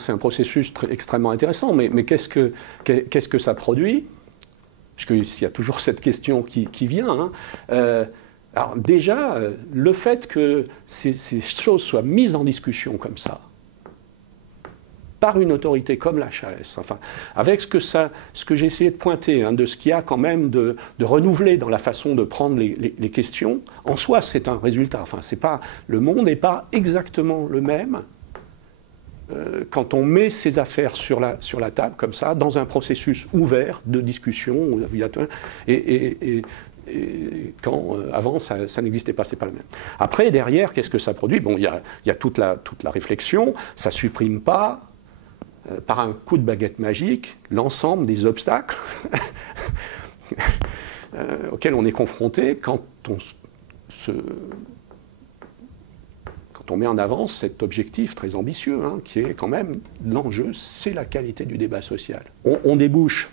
C'est un processus extrêmement intéressant, mais qu'est-ce que ça produit? Puisqu'il y a toujours cette question qui vient. Hein. Alors déjà, le fait que ces choses soient mises en discussion comme ça, par une autorité comme l'HAS, enfin, avec ce que j'ai essayé de pointer, hein, de ce qu'il y a quand même de renouvelé dans la façon de prendre les questions, en soi c'est un résultat. Enfin, le monde n'est pas exactement le même quand on met ces affaires sur la table comme ça, dans un processus ouvert de discussion, et quand avant ça n'existait pas, c'est pas le même. Après, derrière, qu'est-ce que ça produit? Bon, il y a toute la réflexion, ça supprime pas par un coup de baguette magique l'ensemble des obstacles auxquels on est confronté quand on met en avant cet objectif très ambitieux, hein, qui est quand même l'enjeu, c'est la qualité du débat social. On débouche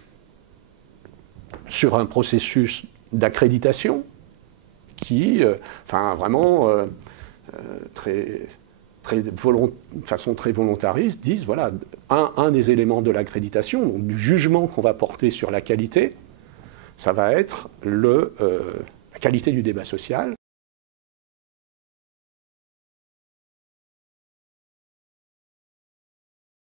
sur un processus d'accréditation qui, vraiment, de façon très volontariste, disent, voilà, un des éléments de l'accréditation, donc du jugement qu'on va porter sur la qualité, ça va être la qualité du débat social.